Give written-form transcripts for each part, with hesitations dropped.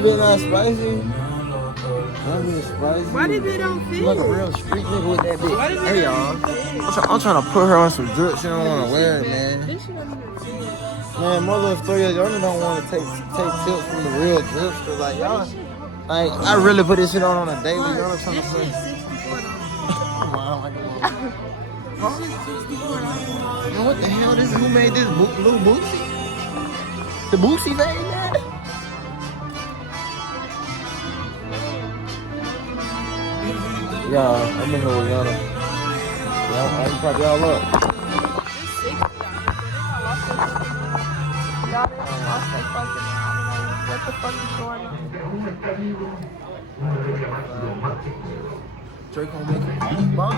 That bit not spicy. That bit spicy. Why did it don't fit? You like a real street nigga with that bitch. Hey y'all, I'm trying to put her on some drip. She don't want to wear it, man. This shit don't even fit. Man, my little story is y'all don't want to take tips from the real drips. Cause like y'all, like I really put this shit on a daily. Y'all trying to This say. shit $64. Wow, like This shit $64. man, what the hell? This who made this blue Bootsy? The Bootsy thing, man. Yeah, I'm in here with Yana. Yeah, I'm probably all up. It's 60 out here, but they got lost their fucking Y'all, they lost their fucking I don't know what the fuck is going on. Drake gonna make a beat, bro.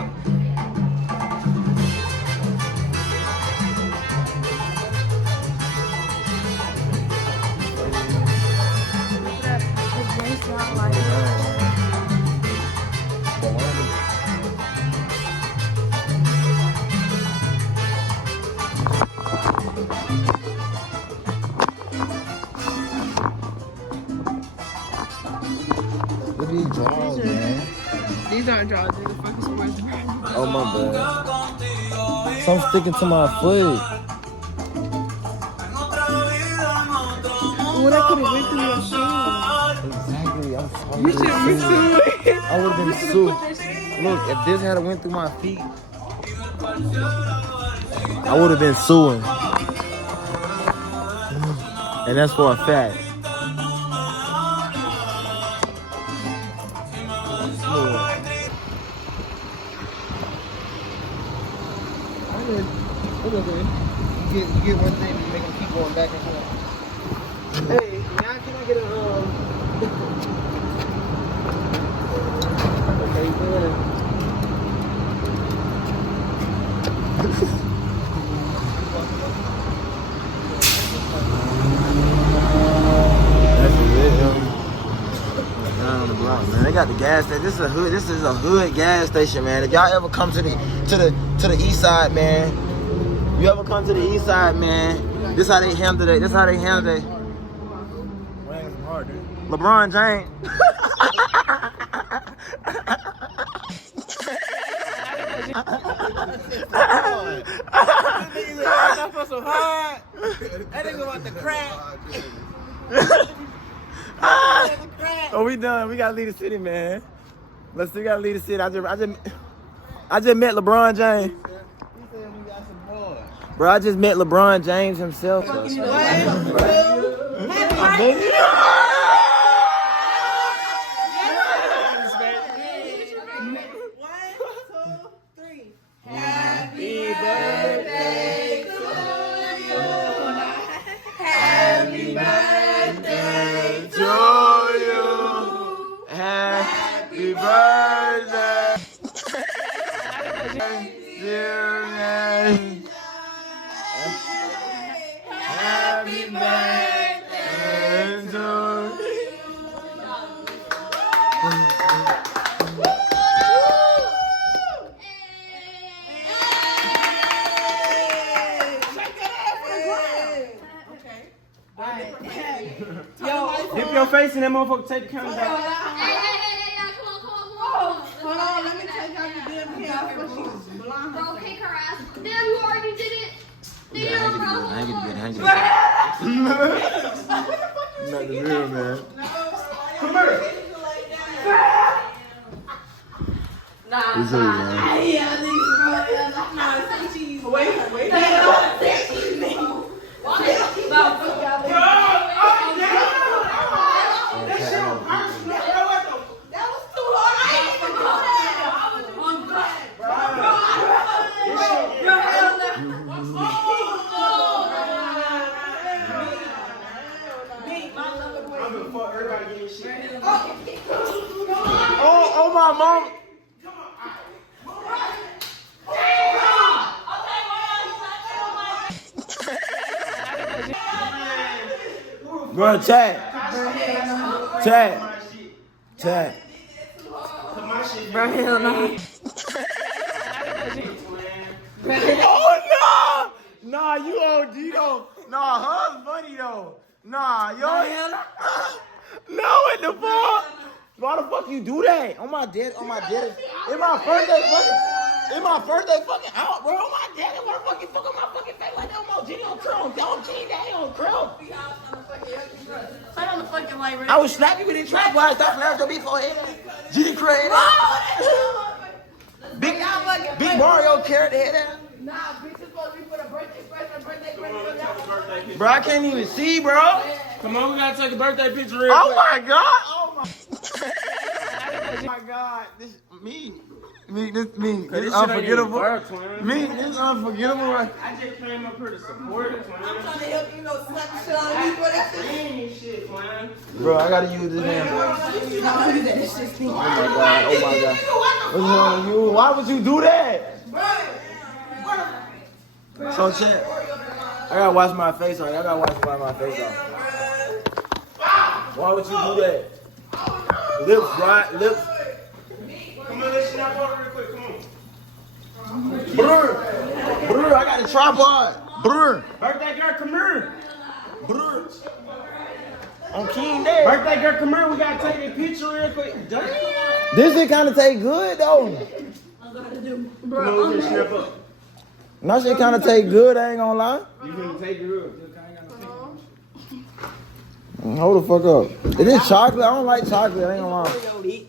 Look at these drawers, man. These aren't drawers, these are fucking sports bra. Oh my bad. So I'm sticking to my foot. Well, that could have went through your shoes. Exactly. I'm sorry. You should be sued. I would have been sued. Look, if this had went through my feet, I would have been suing. And that's for a fact. You get one thing and make them keep going back and forth. Hey, now can I get a okay, good. That's it, down on the block, man. They got the gas station. This is a hood. This is a hood gas station, man. If y'all ever come to the east side, man. You ever come to the east side, man? This how they handle it. This how they handle it. LeBron James. That nigga want the crack. Oh, we done. We gotta leave the city, man. We gotta leave the city. I just met LeBron James. Bro, I just met LeBron James himself. What? Happy birthday to you. Happy birthday to you. Happy birthday. Dear man. Happy birthday to you. Dip your face in that motherfucker, take the camera back. Hey, come on. Hold on, let me take out the damn hair before she's blonde. Bro, kick her ass. Damn, you already did it. Damn, bro. Not the real man. Come here. It's over, man. Oh my mom. Bro, chat. Bro, hell no. Oh no! Nah, you OG though. Nah, hers funny though. Nah, yo. No, what the fuck? Why the fuck you do that? On my dead. In my first day fucking out, bro. On my dead. Why the fuck you fuck on my fucking face like that? On my G on Crow. Don't G that on Crow. Turn on the fucking light, Rick. I was slapping with this trap. Why stop flaring your beef forehead? G crazy. Big Mario carrot head out. Nah, bitch, it's supposed to be for the birthday present, birthday present. Bro, I can't even see, bro. Come on, we gotta take a birthday picture real Oh quick. my god! Oh my! Oh my god! This me. This This unforgettable. Work, twin. This unforgettable. I just came up here to support it, twin. I'm trying to help you, slap the shit out of me, but that's Ain't shit, twin. Bro, I gotta use this man. this shit stink. Oh my god! What's wrong with you? Why would you do that? So check. I gotta wash my face off. I gotta wash my face off. Why would you do that? Lips, right? Lips. Come on, let's snap up real quick, come on. Brr, I got a tripod. Brr. Birthday girl, come here. Brr. On King Day. Birthday girl, come here. We gotta take a picture real quick. Damn. This shit kinda take good though. Come on, let's snap up. No shit kinda take good, I ain't gonna lie. You gonna take it real. Hold the fuck up. It is chocolate. I don't like chocolate, I ain't gonna lie.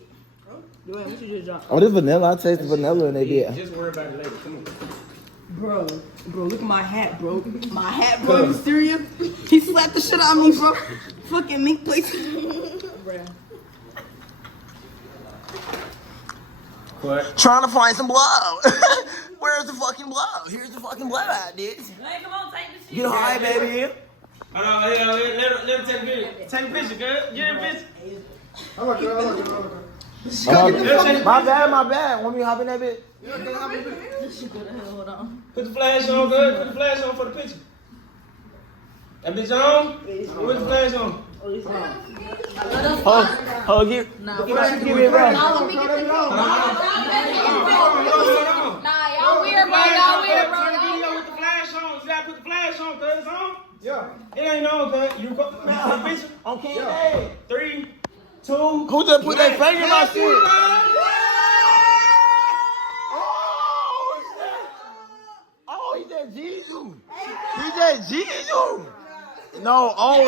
Oh, this vanilla. I taste the vanilla in they did. Just worry about it later. Come on. Bro, look at my hat, bro. My hat, bro. You serious? He slapped the shit out of me, bro. Fucking mink place. What? Trying to find some blow. Where's the fucking blow? Here's the fucking blow out, dude. Hey, come on, take the shit. Get high, baby. Hold on, let him take a picture. Take a picture, girl. Get a picture. My bad. Want me to hop in that bit? Put the flash on, good. Put the flash on for the picture. That bitch on? Put the flash on. Oh, give me, bro. Nah, let me get the code. Hold on. Nah, y'all weird, bro. Y'all weird, bro. Turn the video with the flash on. You gotta put the flash on, cuz it's on. Yeah. It ain't on, cuz. You go the picture. On King Day. 3, 2. Who just put their finger in my shit? Oh, he just G'd you. He just G'd you. No,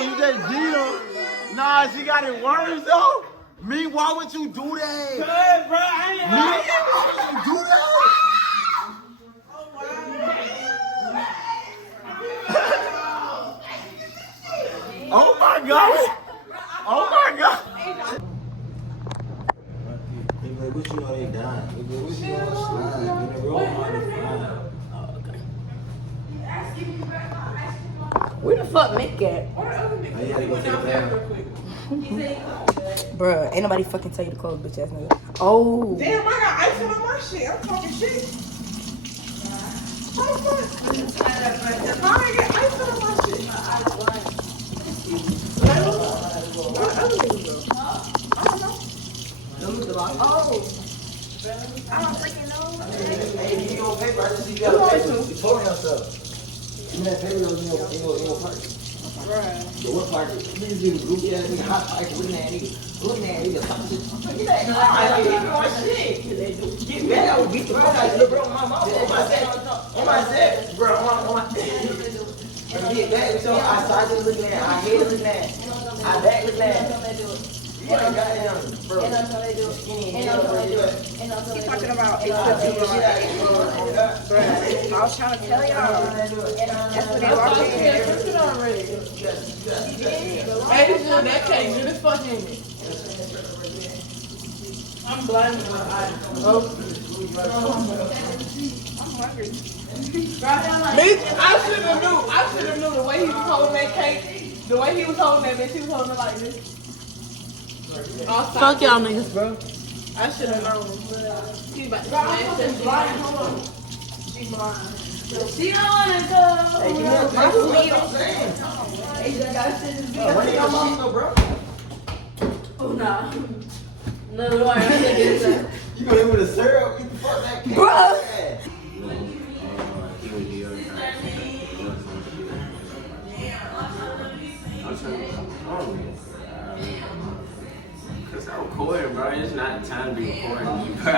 you just G'd him. Nah, she got it worse though. Me, why would you do that? Good, bro. I ain't Why would you do that? Oh my god! Oh my god! What you know they dying? What you know slime? You know, Where the fuck Mick at? I gotta go take a bath. Bruh, ain't nobody fucking tell you to close, bitch ass nigga. Oh. Damn, I got icing on my shit. I'm talking shit. How the fuck? How I get icing on my shit? What other niggas go? I don't know. Oh. I don't freaking know. Hey, you gonna pay for it? I just see you got a paper. You told me yourself. You had paper in your pocket. Right. So what pocket? Niggas getting groupie ass nigga, hot pocket, looking at nigga, talking shit. Get that nigga out of shit. Get mad, I would beat the fuck out of you, bro. On my mouth, on my set, bro, on my get back, so I started looking at, I hate looking at, I back looking at. You ain't goddamn, bro. He's talking about I was trying to tell y'all. That's what they walked in here. That cake, good as fuck in it. I'm blind. Bitch, I should have knew the way he was holding that cake, the way he was holding that bitch, he was holding it like this. Fuck y'all niggas, bro. I should have known. She about to smash that blind. Hold on. She blind. She don't want to go. Hey, give me a paper, what I'm saying. Hey, you gotta send this video. What your mom go, bro? Oh, nah. No, no, I can't get that. You gonna hit with a syrup? Get the fuck that cake. Bro. recording, bro. It's not time to be recording, bro.